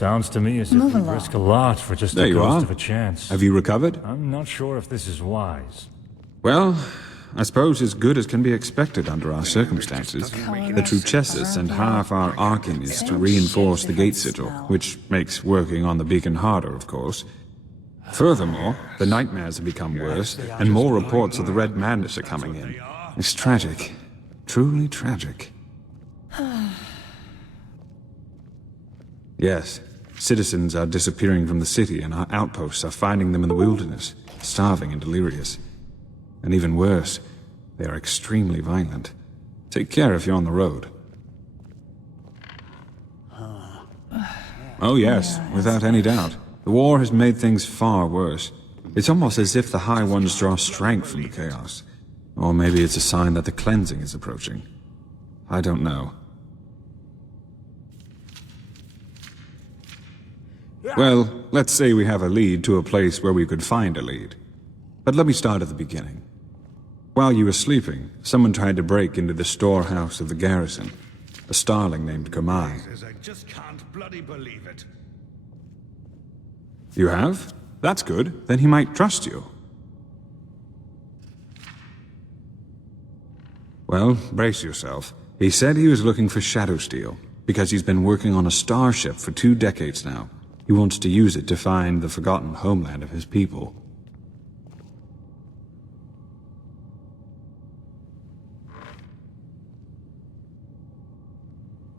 Sounds to me as if we risk a lot for just There a you ghost are. of a chance. Have you recovered? I'm not sure if this is wise. Well, I suppose as good as can be expected under our circumstances. The Truchessus and half our Arkin is to reinforce the gate sigil, which makes working on the beacon harder, of course. Furthermore, the nightmares have become worse, and more reports of the Red Madness are coming in. It's tragic. Truly tragic. Yes, citizens are disappearing from the city, and our outposts are finding them in the wilderness, starving and delirious. And even worse, they are extremely violent. Take care if you're on the road. Oh yes, without any doubt. The war has made things far worse. It's almost as if the High Ones draw strength from the chaos. Or maybe it's a sign that the cleansing is approaching. I don't know. Well, let's say we have a lead to a place where we could find a lead. But let me start at the beginning. While you were sleeping, someone tried to break into the storehouse of the garrison. A starling named Kamai. I just can't bloody believe it. You have? That's good. Then he might trust you. Well, brace yourself. He said he was looking for Shadow Steel, because he's been working on a starship for 2 decades now. He wants to use it to find the forgotten homeland of his people.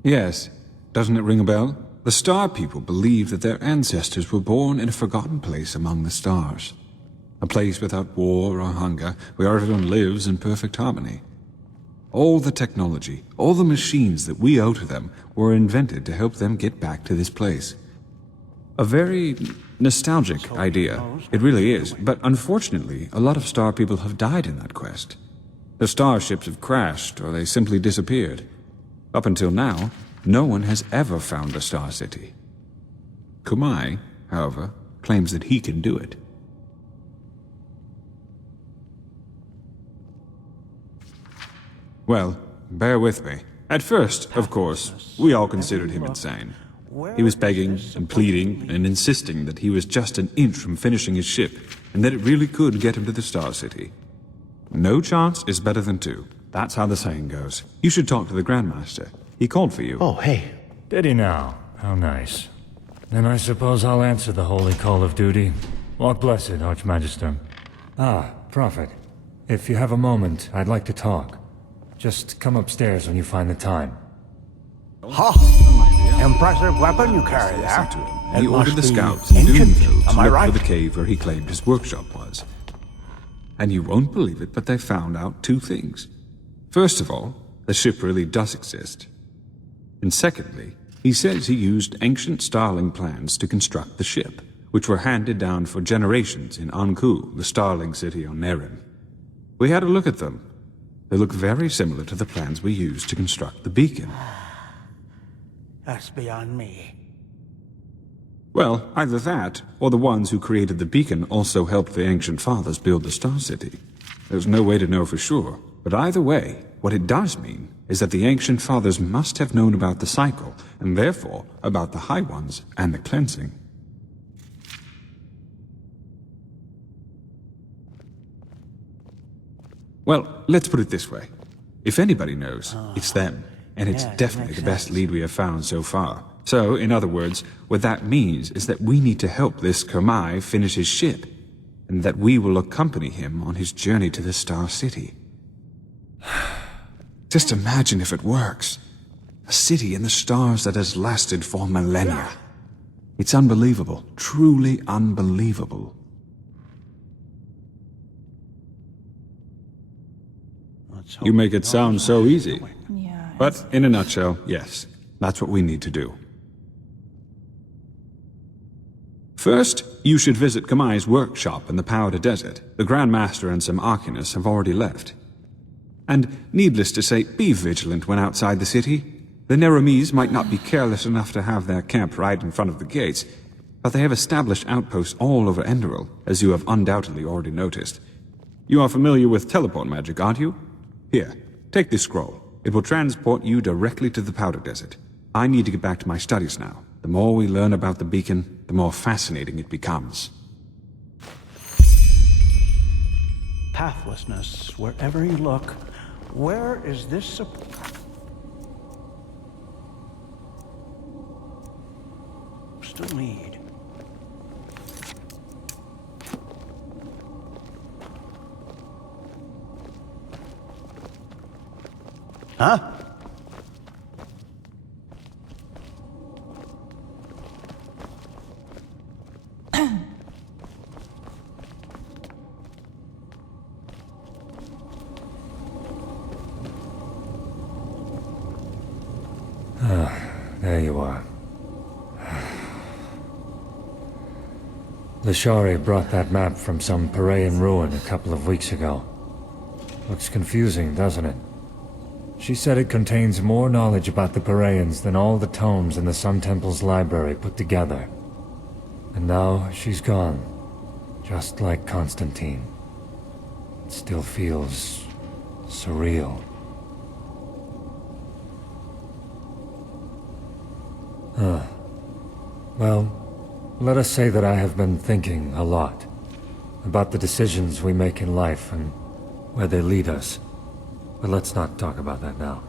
Yes. Doesn't it ring a bell? The Star People believe that their ancestors were born in a forgotten place among the stars. A place without war or hunger, where everyone lives in perfect harmony. All the technology, all the machines that we owe to them were invented to help them get back to this place. A very nostalgic idea. It really is, but unfortunately, a lot of Star People have died in that quest. Their starships have crashed, or they simply disappeared. Up until now, no one has ever found a Star City. Kumai, however, claims that he can do it. Well, bear with me. At first, of course, we all considered him insane. He was begging and pleading and insisting that he was just an inch from finishing his ship, and that it really could get him to the Star City. No chance is better than 2. That's how the saying goes. You should talk to the Grandmaster. He called for you. Oh, hey. Did he now? How nice. Then I suppose I'll answer the holy call of duty. Walk blessed, Archmagister. Ah, Prophet. If you have a moment, I'd like to talk. Just come upstairs when you find the time. Ha! Impressive weapon you carry there. He It ordered must the be scouts in ancient, Doomville to am I look right? for the cave where he claimed his workshop was. And you won't believe it, but they found out 2 things. First of all, the ship really does exist. And secondly, he says he used ancient Starling plans to construct the ship, which were handed down for generations in Anku, the Starling city on Nerim. We had a look at them. They look very similar to the plans we used to construct the beacon. That's beyond me. Well, either that, or the ones who created the beacon also helped the Ancient Fathers build the Star City. There's no way to know for sure, but either way, what it does mean is that the Ancient Fathers must have known about the cycle, and therefore about the High Ones and the cleansing. Well, let's put it this way. If anybody knows, it's them, and it's definitely the best lead we have found so far. So, in other words, what that means is that we need to help this Kamai finish his ship, and that we will accompany him on his journey to the Star City. Just imagine if it works. A city in the stars that has lasted for millennia. It's unbelievable, truly unbelievable. You make it sound so easy. But in a nutshell, yes, that's what we need to do. First, you should visit Kamai's workshop in the Powder Desert. The Grand Master and some Arcanists have already left. And, needless to say, be vigilant when outside the city. The Neremese might not be careless enough to have their camp right in front of the gates, but they have established outposts all over Enderal, as you have undoubtedly already noticed. You are familiar with teleport magic, aren't you? Here, take this scroll. It will transport you directly to the Powder Desert. I need to get back to my studies now. The more we learn about the beacon, the more fascinating it becomes. Pathlessness wherever you look. Where is this supposed to lead? Huh? There you are. Lashari brought that map from some Parayan ruin a couple of weeks ago. Looks confusing, doesn't it? She said it contains more knowledge about the Parayans than all the tomes in the Sun Temple's library put together. And now she's gone. Just like Constantine. It still feels surreal. Well, let us say that I have been thinking a lot about the decisions we make in life and where they lead us. But let's not talk about that now.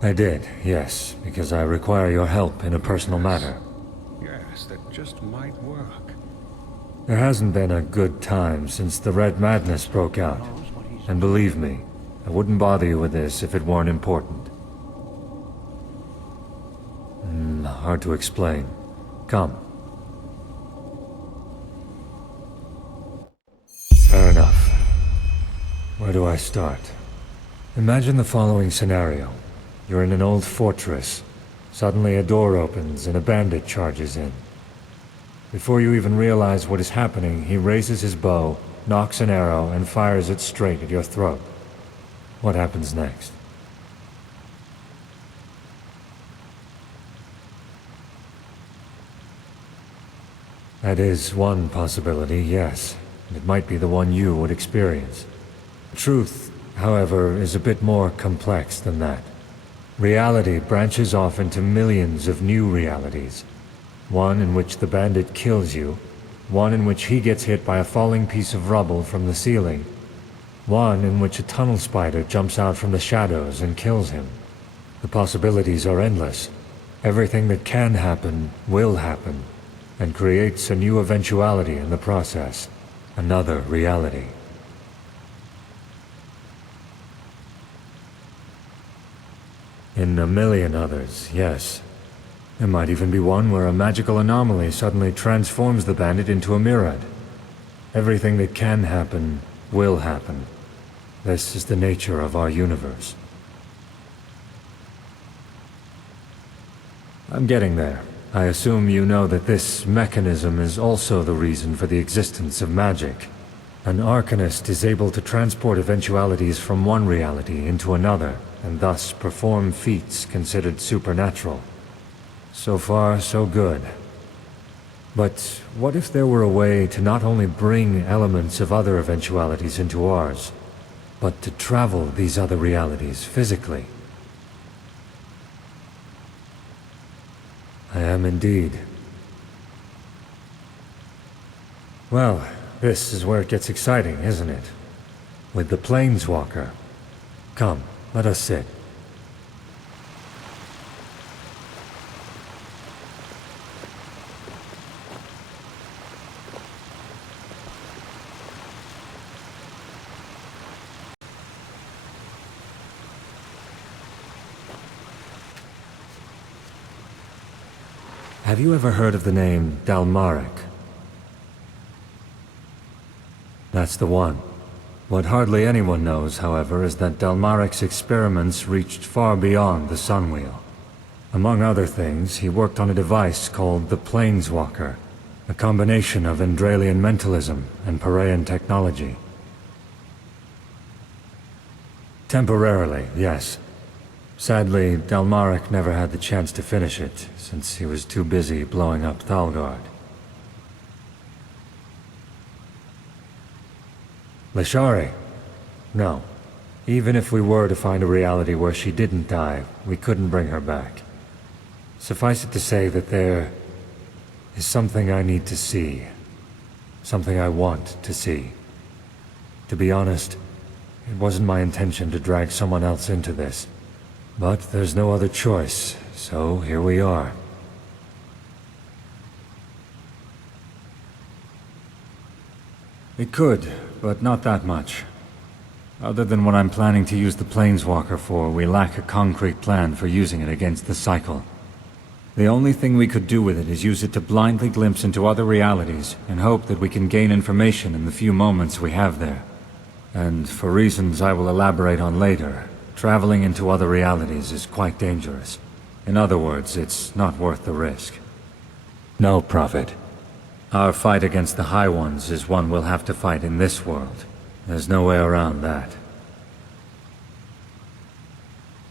I did, yes, because I require your help in a personal matter. Yes, that just might work. There hasn't been a good time since the Red Madness broke out. And believe me, I wouldn't bother you with this if it weren't important. Hard to explain. Come. Fair enough. Where do I start? Imagine the following scenario. You're in an old fortress. Suddenly a door opens and a bandit charges in. Before you even realize what is happening, he raises his bow, nocks an arrow, and fires it straight at your throat. What happens next? That is one possibility, yes. And it might be the one you would experience. Truth, however, is a bit more complex than that. Reality branches off into millions of new realities. One in which the bandit kills you, one in which he gets hit by a falling piece of rubble from the ceiling, one in which a tunnel spider jumps out from the shadows and kills him. The possibilities are endless. Everything that can happen will happen, and creates a new eventuality in the process, another reality. In a million others, yes. There might even be one where a magical anomaly suddenly transforms the bandit into a Mirad. Everything that can happen, will happen. This is the nature of our universe. I'm getting there. I assume you know that this mechanism is also the reason for the existence of magic. An Arcanist is able to transport eventualities from one reality into another, and thus perform feats considered supernatural. So far, so good. But what if there were a way to not only bring elements of other eventualities into ours, but to travel these other realities physically? I am indeed. Well, this is where it gets exciting, isn't it? With the Planeswalker. Come, let us sit. Have you ever heard of the name Dalmaric? That's the one. What hardly anyone knows, however, is that Dalmaric's experiments reached far beyond the Sunwheel. Among other things, he worked on a device called the Planeswalker, a combination of Enderalian mentalism and Parayan technology. Temporarily, yes. Sadly, Dalmaric never had the chance to finish it, since he was too busy blowing up Thalgard. Lashari? No. Even if we were to find a reality where she didn't die, we couldn't bring her back. Suffice it to say that there is something I need to see. Something I want to see. To be honest, it wasn't my intention to drag someone else into this. But there's no other choice, so here we are. It could, but not that much. Other than what I'm planning to use the Planeswalker for, we lack a concrete plan for using it against the Cycle. The only thing we could do with it is use it to blindly glimpse into other realities and hope that we can gain information in the few moments we have there. And for reasons I will elaborate on later, traveling into other realities is quite dangerous. In other words, it's not worth the risk. No, Prophet. Our fight against the High Ones is one we'll have to fight in this world. There's no way around that.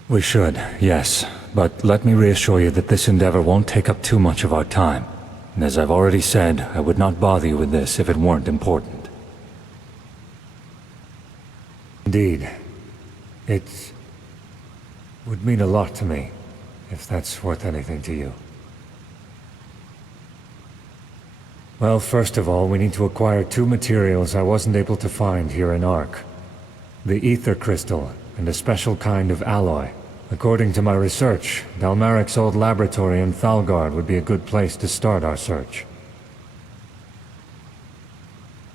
We should, yes. But let me reassure you that this endeavor won't take up too much of our time. And as I've already said, I would not bother you with this if it weren't important. Indeed. It would mean a lot to me, if that's worth anything to you. Well, first of all, we need to acquire two materials I wasn't able to find here in Ark. The ether crystal, and a special kind of alloy. According to my research, Dalmaric's old laboratory in Thalgard would be a good place to start our search.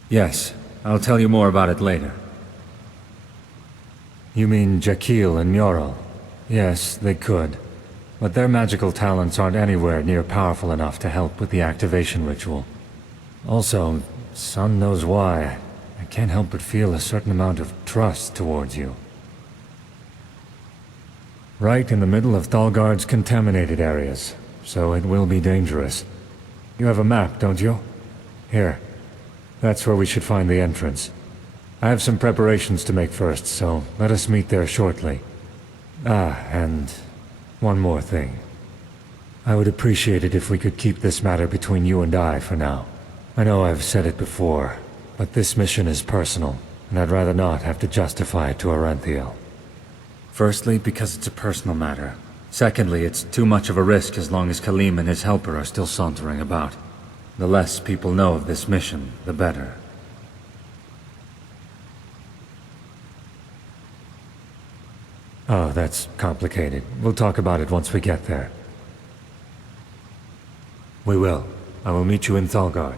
Yes, I'll tell you more about it later. You mean Jekyll and Muriel? Yes, they could. But their magical talents aren't anywhere near powerful enough to help with the activation ritual. Also, son knows why, I can't help but feel a certain amount of trust towards you. Right in the middle of Thalgard's contaminated areas, so it will be dangerous. You have a map, don't you? Here. That's where we should find the entrance. I have some preparations to make first, so let us meet there shortly. Ah, and one more thing. I would appreciate it if we could keep this matter between you and I for now. I know I've said it before, but this mission is personal, and I'd rather not have to justify it to Aranthiel. Firstly, because it's a personal matter. Secondly, it's too much of a risk as long as Khalim and his helper are still sauntering about. The less people know of this mission, the better. Oh, that's complicated. We'll talk about it once we get there. We will. I will meet you in Thalgard.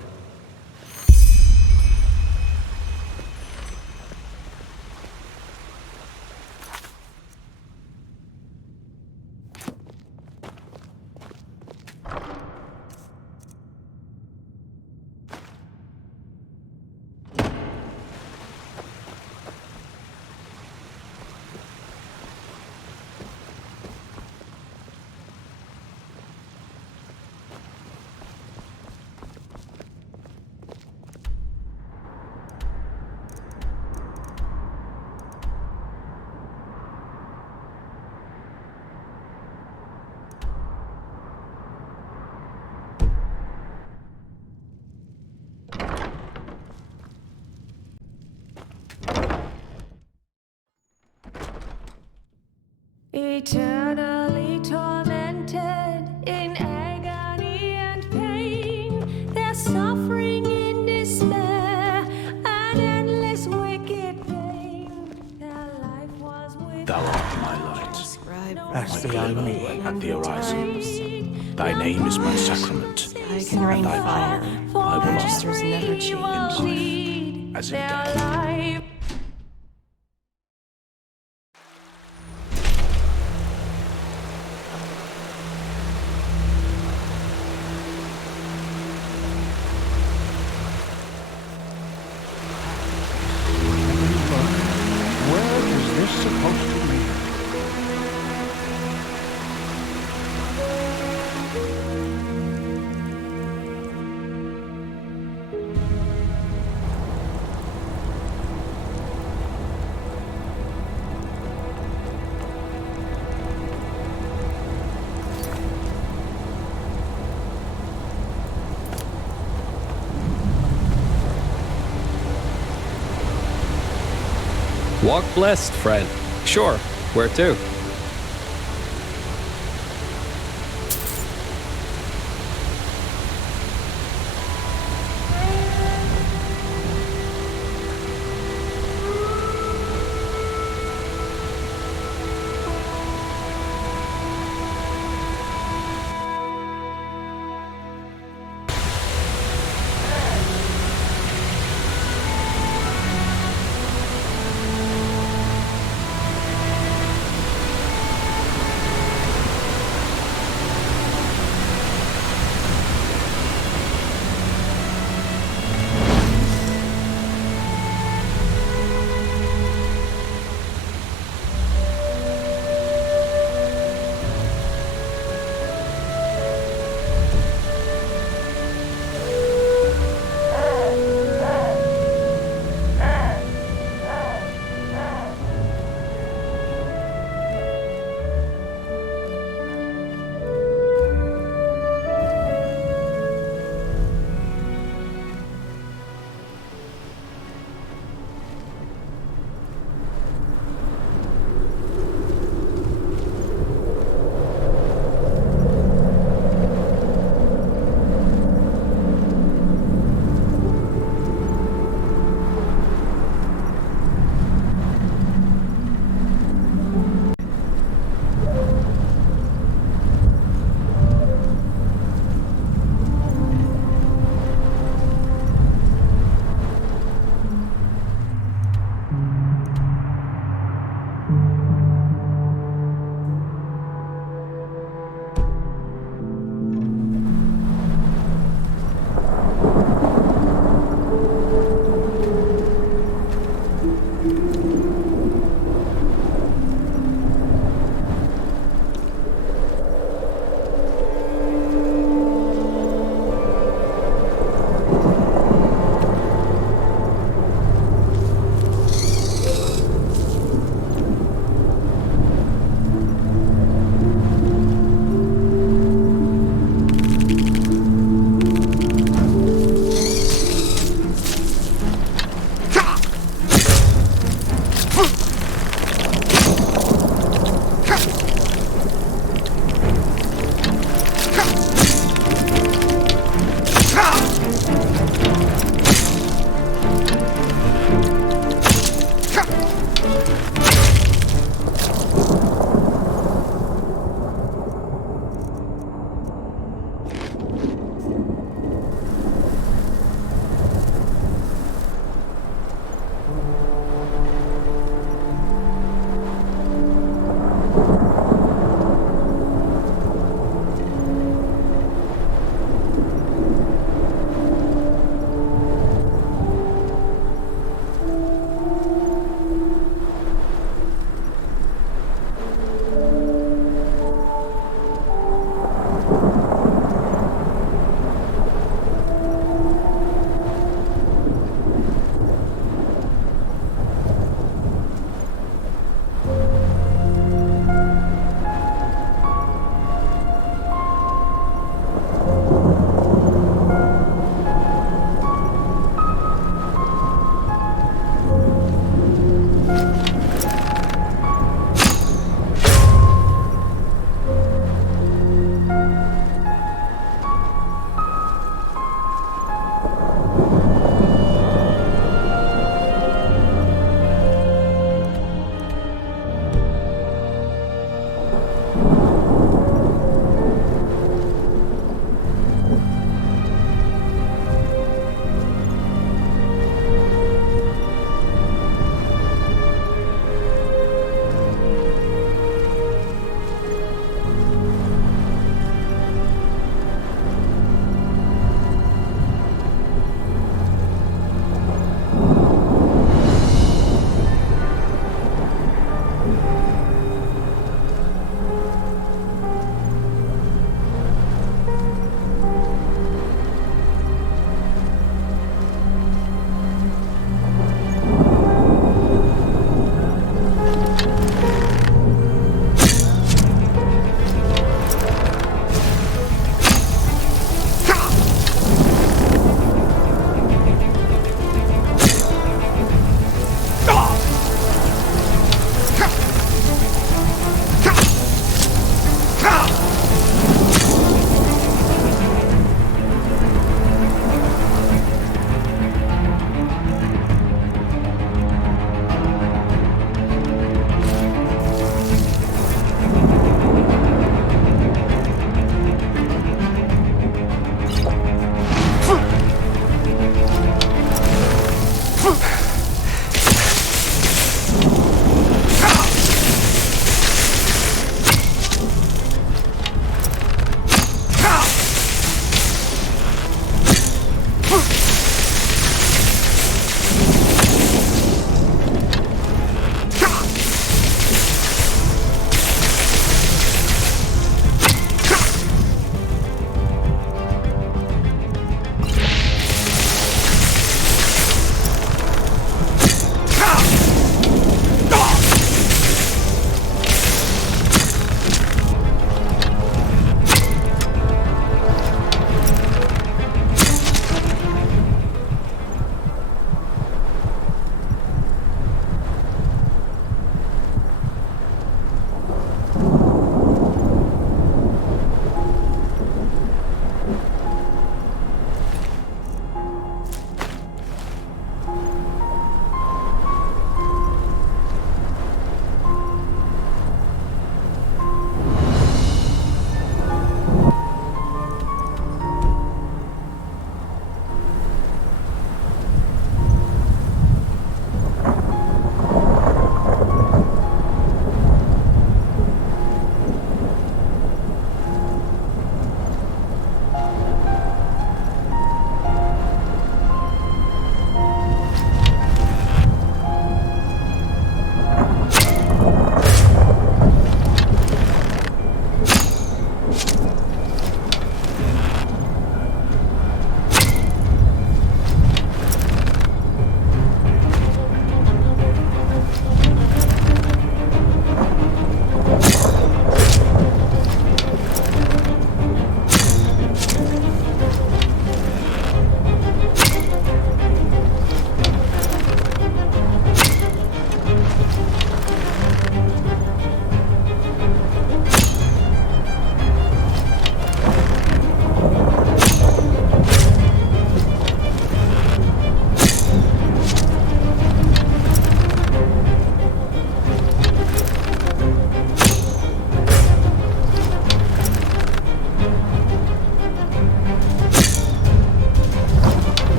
Eternally tormented in agony and pain, their suffering in despair, an endless wicked pain. Their life was with Thou art my light, That's my the young glimmer me. at the horizon. Thy name is my sacrament. I can rain Thy fire. I will Registers honor never in change. life as in death. life. Where is this supposed to lead? Walk blessed, friend. Sure, where to?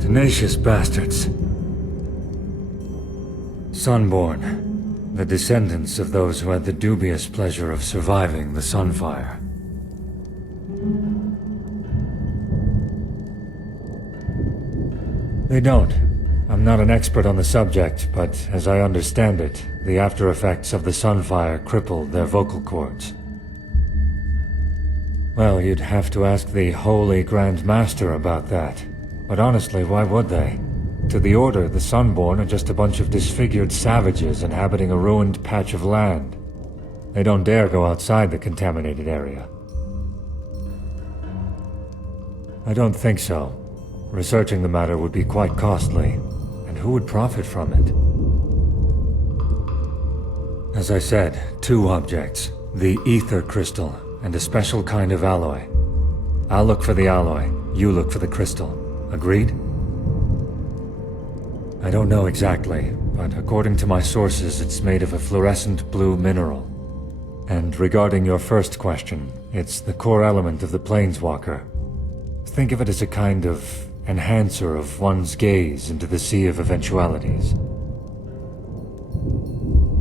Tenacious bastards. Sunborn, the descendants of those who had the dubious pleasure of surviving the Sunfire. They don't. I'm not an expert on the subject, but as I understand it, the after effects of the Sunfire crippled their vocal cords. Well, you'd have to ask the Holy Grand Master about that. But honestly, why would they? To the Order, the Sunborn are just a bunch of disfigured savages inhabiting a ruined patch of land. They don't dare go outside the contaminated area. I don't think so. Researching the matter would be quite costly, and who would profit from it? As I said, 2 objects. The ether crystal, and a special kind of alloy. I'll look for the alloy. you look for the crystal. Agreed? I don't know exactly, but according to my sources, it's made of a fluorescent blue mineral. And regarding your first question, it's the core element of the Planeswalker. Think of it as a kind of enhancer of one's gaze into the sea of eventualities.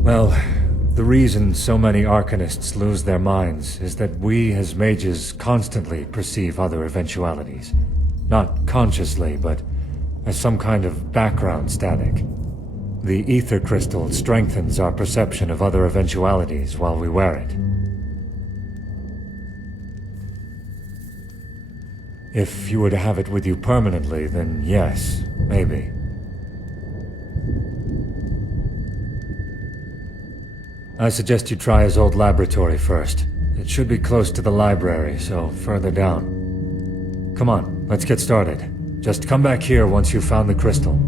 Well, the reason so many Arcanists lose their minds is that we as mages constantly perceive other eventualities. Not consciously, but as some kind of background static. The ether crystal strengthens our perception of other eventualities while we wear it. If you were to have it with you permanently, then yes, maybe. I suggest you try his old laboratory first. It should be close to the library, so further down. Come on, let's get started. Just come back here once you've found the crystal.